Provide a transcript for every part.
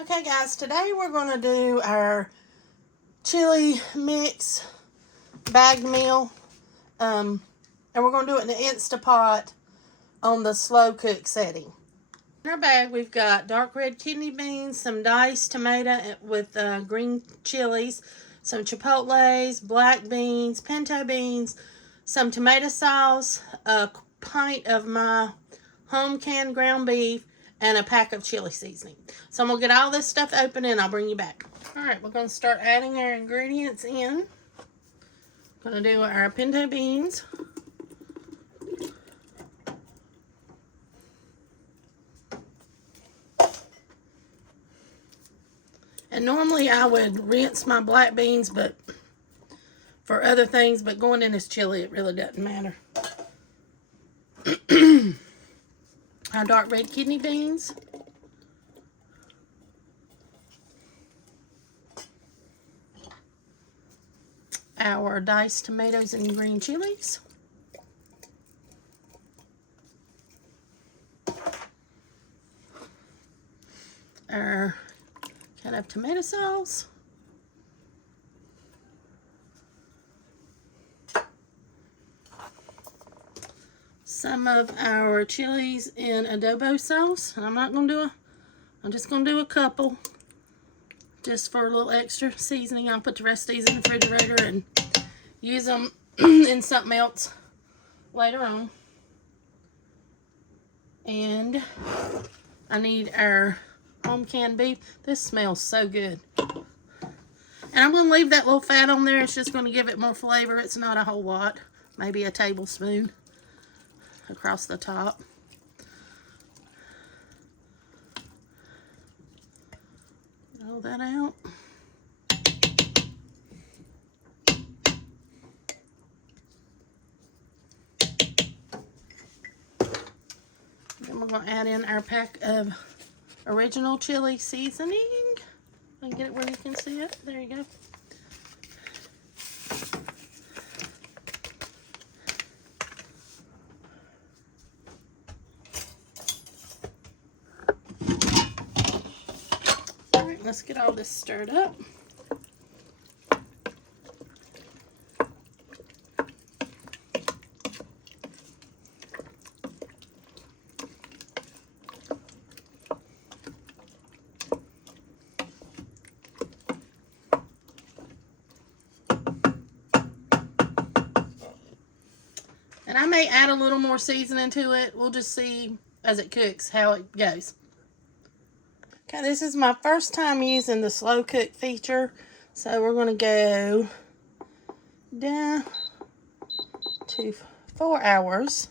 Okay guys, today we're going to do our chili mix bagged meal. And we're going to do it in the Instapot on the slow cook setting. In our bag we've got dark red kidney beans, some diced tomato with green chilies, some chipotles, black beans, pinto beans, some tomato sauce, a pint of my home canned ground beef, and a pack of chili seasoning. So I'm going to get all this stuff open and I'll bring you back. Alright, we're going to start adding our ingredients in. Going to do our pinto beans. And normally I would rinse my black beans but for other things, but going in this chili it really doesn't matter. Our dark red kidney beans. Our diced tomatoes and green chilies. Our can of tomato sauce. Some of our chilies in adobo sauce. And I'm just going to do a couple just for a little extra seasoning. I'll put the rest of these in the refrigerator and use them in something else later on. And I need our home canned beef. This smells so good. And I'm going to leave that little fat on there. It's just going to give it more flavor. It's not a whole lot. Maybe a tablespoon across the top. Roll that out. Then we're going to add in our pack of original chili seasoning. I can get it where you can see it. There you go. All right, let's get all this stirred up. And I may add a little more seasoning to it. We'll just see as it cooks how it goes. Okay, this is my first time using the slow cook feature. So we're going to go down to 4 hours.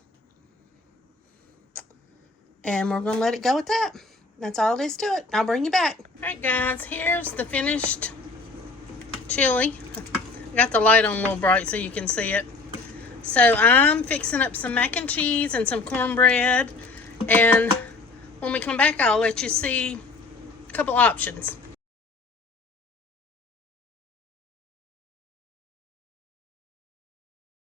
And we're going to let it go at that. That's all it is to it. I'll bring you back. Alright guys, here's the finished chili. I got the light on a little bright so you can see it. So I'm fixing up some mac and cheese and some cornbread, and when we come back I'll let you see a couple options.